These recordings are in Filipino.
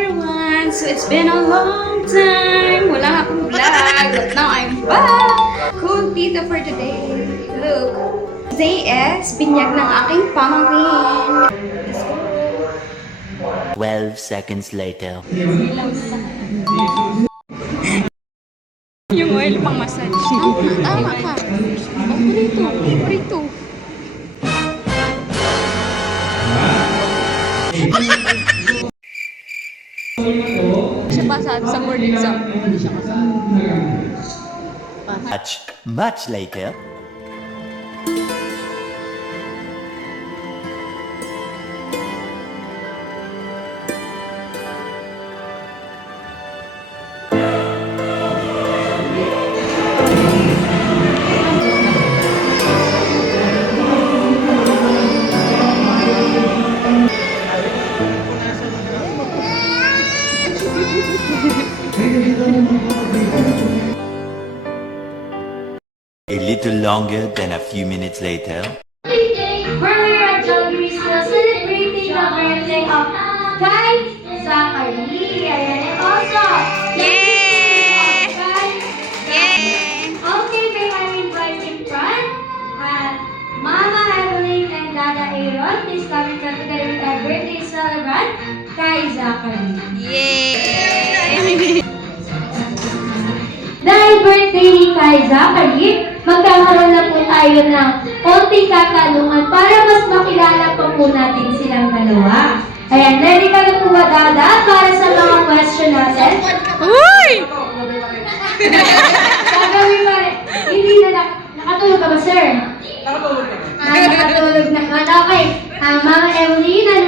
everyone! So it's been a long time! Wala akong vlog, but now I'm back! Cool tita for today. Look! Today is binyag ng aking pamangkin. 12 seconds later. Yung oil pang massage. Tama ka. Paborito. Siya pasado sa board exam. Hindi siya kasama. Much later. A little longer than a few minutes later. Where we are at Jollibee still celebrating the birthday of Kai Zachary. And also, Yay! okay, may I invite in front at Mama Evelyn and Dada Aaron. Please come in front together with our birthday celebrant, Kai Zachary. Yay! Dahil birthday ni Kai Zachary, magkakaroon na po tayo ng konting katanungan para mas makilala pa po natin silang dalawa. Ayan, ready ka na po ba, Dada, para sa mga question natin? Uy! Gagawin pa rin. Hindi na nakatulog ka ba, sir? Nakatulog na. Nakatulog na. Okay. Mama Evelyn,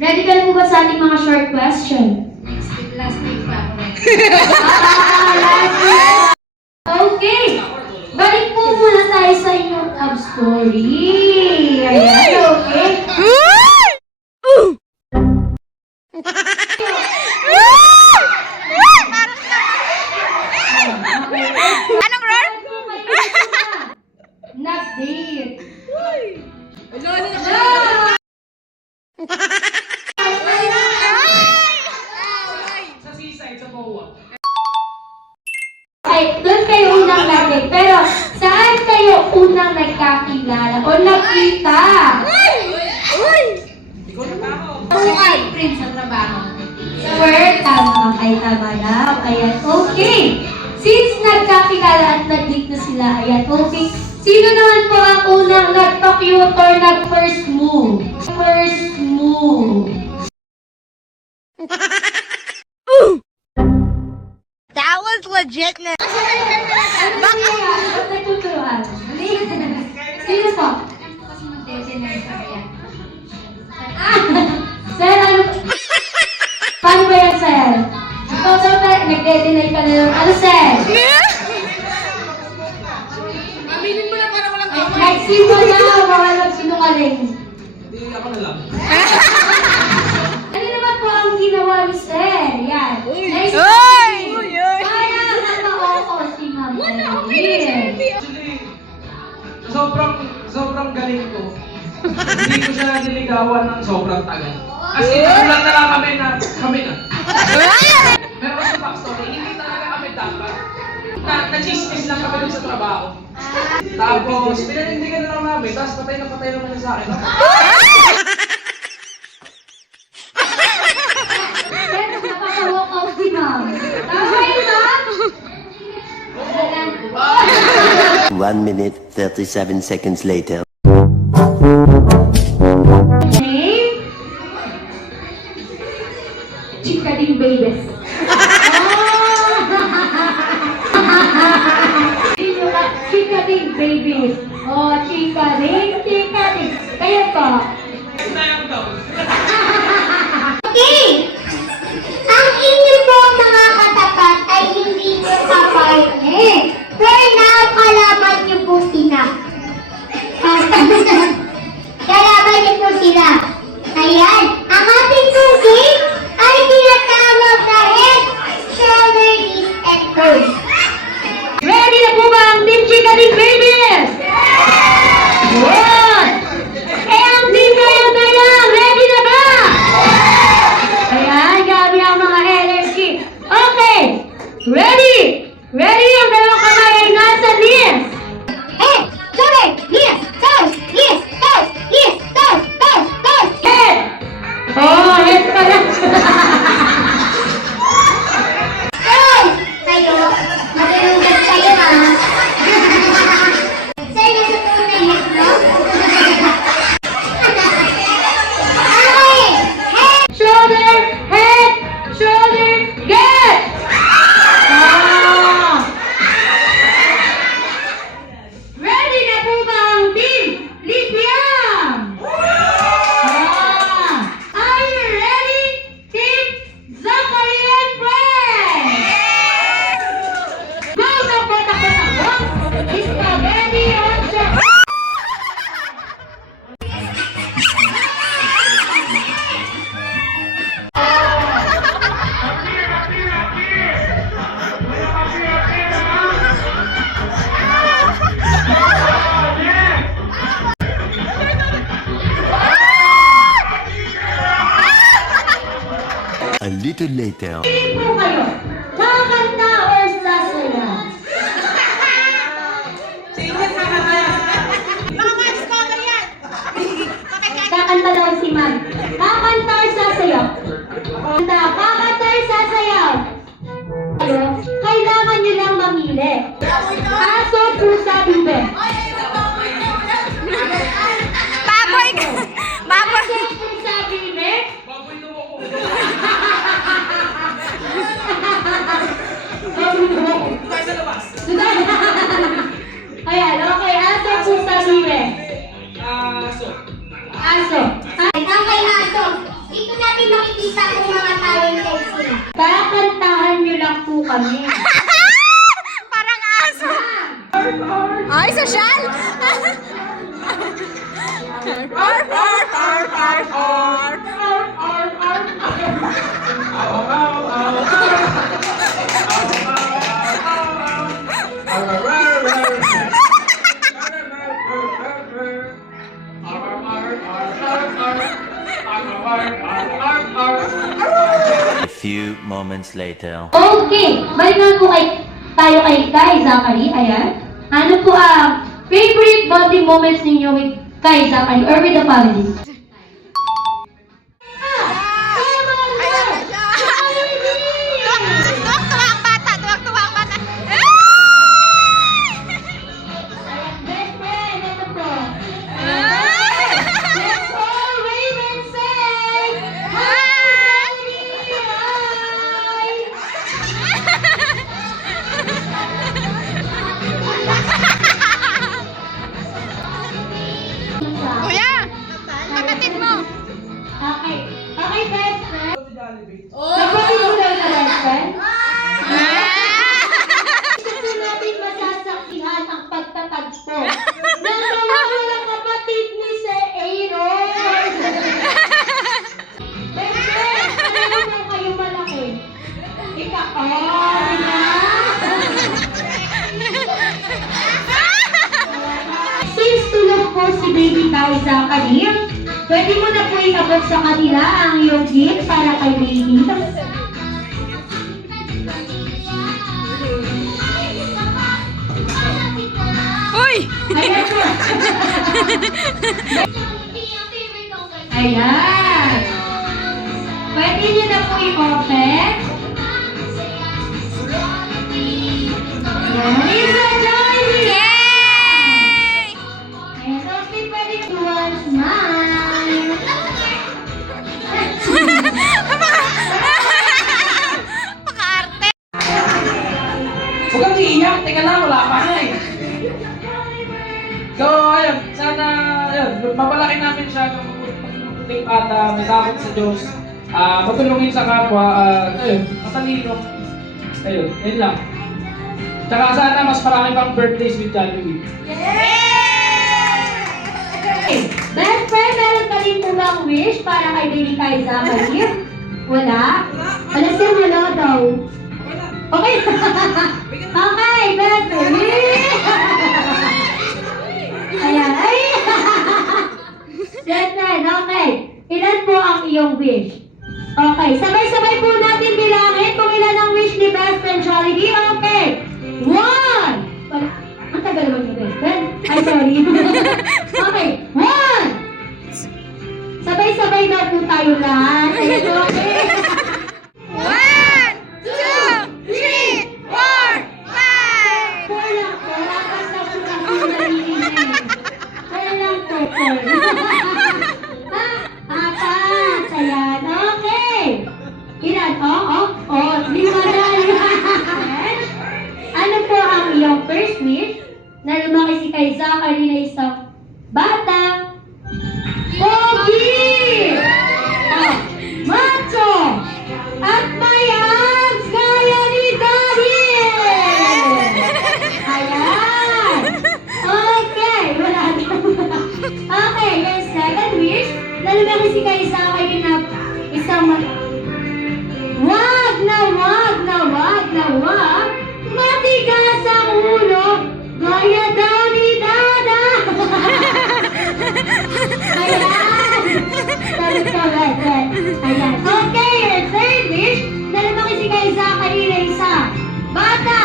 ready ka na po ba sa ating mga short question? Last week pa ako. Okay. Balik po muna tayo sa inyong love story. Ayan, okay. Anong roar? Nag-date. Ay, doon kayo unang nag-date. Pero, saan kayo unang nagkakilala o nakita? Tukay, friends sa trabaho. Sir, tama kay tama daw. Ayan, okay. Since nagkakilala at nag-date na sila, ayan, okay. Sino naman po ang unang nagpa-cute or nag-first move? First move. That was legit na. Ano nangyayari? Ba't nagtuturuan? Sino po? Sir, ano? Paano ba yan, sir? Ikaw, sir, nagde-deny ka na lang. Ano, sir? Aminin mo na para walang kamay. Nagsimba na, mga nagsinungaling. Hindi ako na lang. Ano naman po ang ginawa ni sir? Yan. Nice. Kaya maka-oo si Ma'am. Actually, sobrang galing ko. Hindi ko siya niligawan ng sobrang tagal. Kasi nagulat na lang kami na. Pero sa backstory, hindi talaga kami dapat. Na-chismis lang kami dun sa trabaho. Tapos, pinanindigan na lang namin, tapos patay naman niya sa akin. Pero nakaka-walk out si Ma'am. Tama yun, Ma'am? 1 minute 37 seconds later. Name? Chikading Babies. Chikading Babies. Oh, chikading. Kaya pa. Okay! Ang inyo po mga katapat ay hindi nyo kapartner. Pero now, kalaban nyo po sila. Kalaban nyo po sila. Ayan, ang ating pong game ay tinatawag na head, shoulder, knees, and toes. Ready na po ba ang Team Chikading Babies? Good! Eh, ang team kayo tayo, ready Ready? Ready? Ang dalawang kamay ay nasa list. Head, shoulder, knees, toes, knees, toes, knees, toes, toes, toes. Head. Oh, head pala. Toes! Kayo, matulungan kayo ha. Sir, nasa toes na head, no? Okay, head, Shoulder, head, shoulder, get. Ah. Ready na po ba ang team Lithium? Ah. Are you ready, team Zachary and friends? Go, takbo, takbo, takbo. Spaghetti on track. A little later. Pili po kayo. Kakanta or sasayaw? Kakanta daw si Mag. Kakanta or sasayaw? Kakanta or sasayaw? Kailangan nyo lang mamili. Aso, pusa, bibe. Baboy ka! Baboy! Aso, pusa, bibe. Baboy na ako. Tayo sa labas. Ayan, okay. Aso, pusa, bibe. So. Aso. okay na ito. Dito natin makikita kung mga talented sila. Kakantahan nyo lang po kami. Parang aso! Ay, sosyal! Arf, arf, arf, arf, arf. A few moments later. Okay, balikan po tayo kay Zachary. Ayan. Ano po ang favorite bonding moments ninyo with kay Zachary or with the family? Tuwak-tuwa ang bata! Tuwak-tuwa ang bata! Best friend, ito po. Let's all wave and say, hi! Kuya! Pagkatid mo! Okay. Okay, best friend. Nagpapit mo daw sa best friend? Gusto natin masasaksihan ang pagtatagpo ng mga walang kapatid ni Sir Aaron. Best friend, ano mo kayo malaki? Ikaw, diba? Since tulog po si Baby Kai Zachary, pwede mo na po iabot sa kanila ang iyong gift para kay Baby. Uy! Ayan po. Ayan. Pwede niyo na po i-open. Ayan. Lisa, join me! Yay! Ayan, Sophie, pwede to one smile. Paka-arte! Huwag kang iiyak. Teka lang, wala pa na eh. So, ayun, sana, ayun, papalaki namin siya ng mabuting bata, may takot sa Diyos, matulungin sa kapwa, ayun, matalino. Ayun, yun lang. Tsaka sana mas marami pang birthdays with Jollibee. Best friend, meron ka rin po bang wish para kay Baby Kai Zachary? Wala? Wala siya wala daw. Okay. Okay, best friend. Ayan. Ay! Best friend, okay. Ilan po ang iyong wish? Okay, sabay-sabay po natin bilangin kung ilan ang wish ni Best Friend Jollibee. Ayan, lima na. Ano po ang iyong first wish? Na lumaki si kay Zachary na isang bata. Pogi! Macho! At may abs gaya ni Daddy! Ayan! Okay, wala na. Okay, your second wish, na lumaki si kay Zachary na isang wag! Matigas ang ulo gaya daw ni Dada! Ayan! Correct. Ayan. Okay, your third wish, na lumaki si kay Zachary na isa. Bata,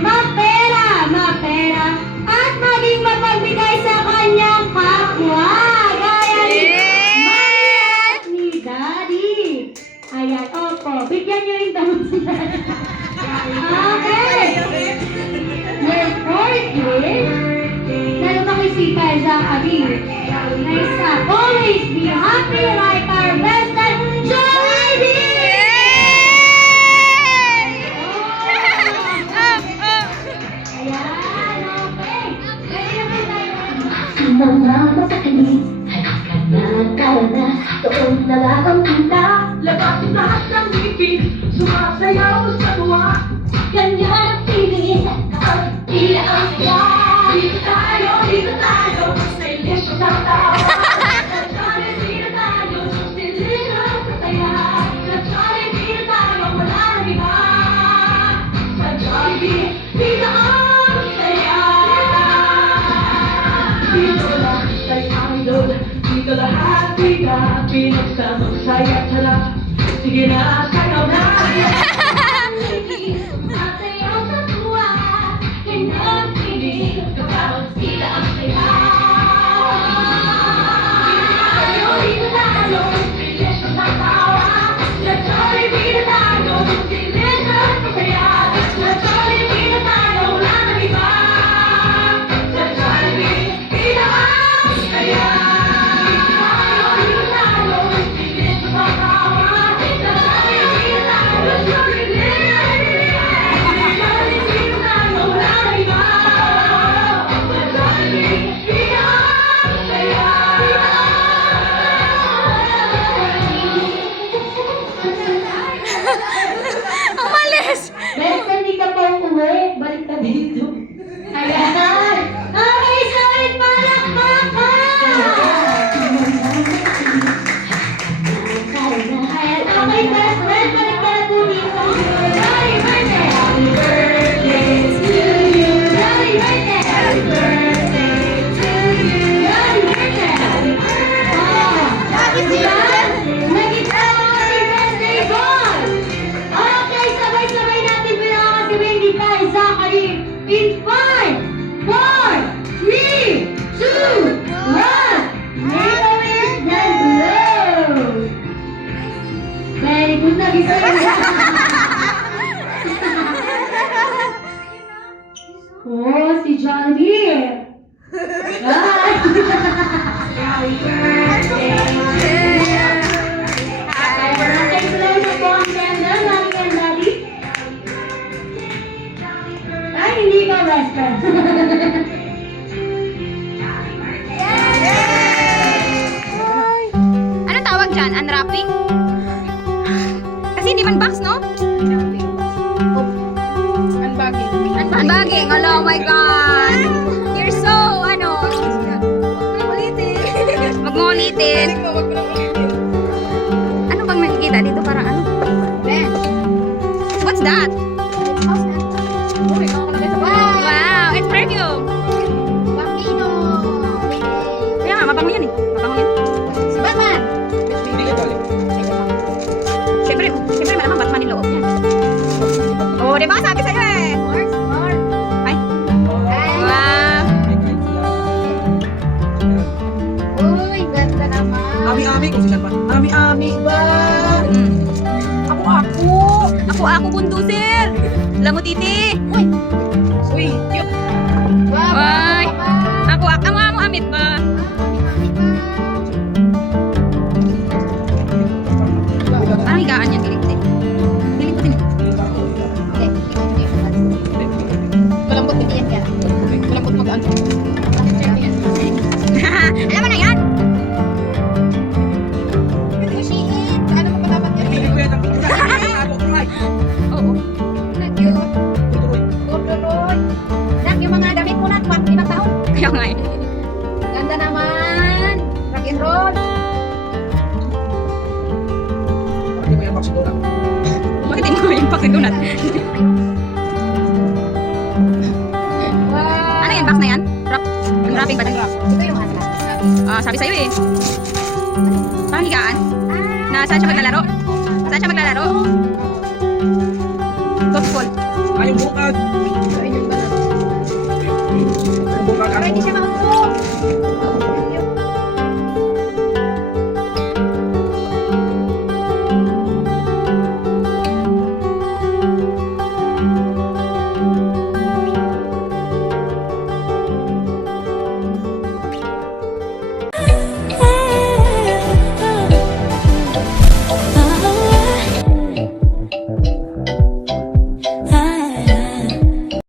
mapera, at maging mapagbigay sa kanyang kapwa. Gaya ni Mami at ni Daddy. Ayan, opo. Bigyan niyo rin daw sila. Okay. Your fourth wish, na lumaki si kay Zachary na isa. Always be happy like our best friend, Jollibee! Ayan, okay. Pwede naman tayo. Sinama sa kanis, halika na, kaya na, doon na lang ang kita. Labasin lahat ng ngipin, sumasayaw sa tuwa. Ganyan ang pilit, tila ang saya. Dito tayo, sa ilis ng tawa. Dito tayo, sa ilis ng kataya. Sa Jollibee tayo, wala nang iba. Sa Jollibee, dito ang saya. Dito lang tayo idol, dito lahat biga. Pinagsamang saya at sarap. Sige na, sayaw na. Sumasayaw sa tuwa, ganyan ang pilit, tila ang saya. Dito tayo, sa ilis ng tawa. Sa Jollibee tayo, sa ilis ng kataya. Sa Jollibee tayo, wala nang iba. Sa Jollibee, dito ang saya. Dito tayo, sa ilis ng tawa. Sa Jollibee tayo, sa ilis ng kataya. Sa Jollibee tayo, wala nang iba. Sa Jollibee, dito ang saya. Umalis! Best, hindi ka pa umuwi. Balik ka dito. Ayan! Okay, solid palakpakan! Ayan, okay, best friend, balik ka na po dito. Happy birthday! Happy birthday to you! Happy birthday! Happy birthday to you! Happy birthday! Happy birthday! Nag-isama ka si birthday boy! Okay, sabay-sabay natin pinakakasabay ni Kay Zachary in 5, 4, 3, 2, 1. Make a wish, then blow! Very good na gising. Oh, si Johnny. Happy birthday to you. Happy birthday to po ang candle, Mami and Daddy. Ay, hindi ka best friend. Anong tawag dyan? Unwrapping? Kasi hindi man box, no? Unbagging. Oh my God! You're so, Mag-ulitin. Ano bang nakikita dito? Parang ano? What's that? Wow! It's perfume! Kaya nga, mabango yan eh. Mabango yan. Siyempre, malamang Batman yung loob niya. Oh, diba? Sabi sa'yo eh. Ay. Wow. Uy, ganda naman. Ami-ami, kung siya pa. Ami-ami ba? Ako, bunduser. Alam mo, titi. Uy, cute. Bye. Ako, mo amit ba? Parang higaan yan, direkte. Box ng donut. Ano yan? Box na yan? Unwrapping ba? Ito yung ano. Sabi sa'yo eh. Parang higaan. Na saan siya maglalaro? Saan siya maglalaro? Golf ball. Ay, yung bukad.